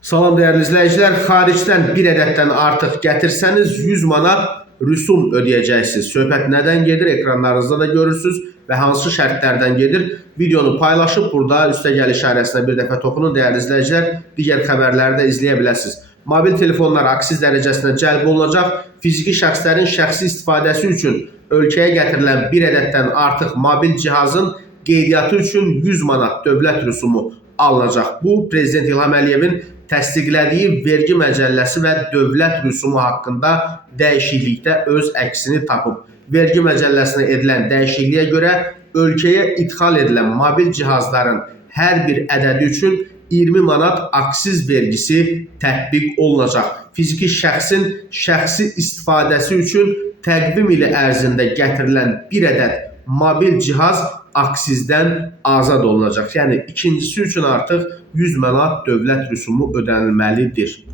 Salam değerli izləyicilər, xaricdən bir ədəddən artıq gətirsəniz 100 manat rüsum ödəyəcəksiniz. Söhbət nədən gedir? Ekranlarınızda da görürsünüz və hansı şərtlərdən gedir? Videonu paylaşıb burada üstəgəl işarəsinə bir dəfə toxunun değerli izləyicilər. Digər xəbərləri də izləyə bilərsiniz. Mobil telefonlar aksiz dərəcəsində cəlb olunacaq. Fiziki şəxslərin şəxsi istifadəsi üçün ölkəyə gətirilən bir ədəddən artıq mobil cihazın qeydiyyatı üçün 100 manat dövlət rüsumu alınacaq. Bu, Prezident İlham Əliyevin təsdiqlədiyi vergi məcəlləsi və dövlət rüsumu haqqında dəyişiklikdə öz əksini tapıb. Vergi məcəlləsinə edilən dəyişikliyə görə ölkəyə idxal edilən mobil cihazların hər bir ədədi üçün 20 manat aksiz vergisi tətbiq olunacaq. Fiziki şəxsin şəxsi istifadəsi üçün təqvim ili ərzində gətirilən bir ədəd mobil cihaz aksizdən azad olunacaq. Yəni ikincisi üçün artıq 100 manat dövlət rüsumu ödənilməlidir.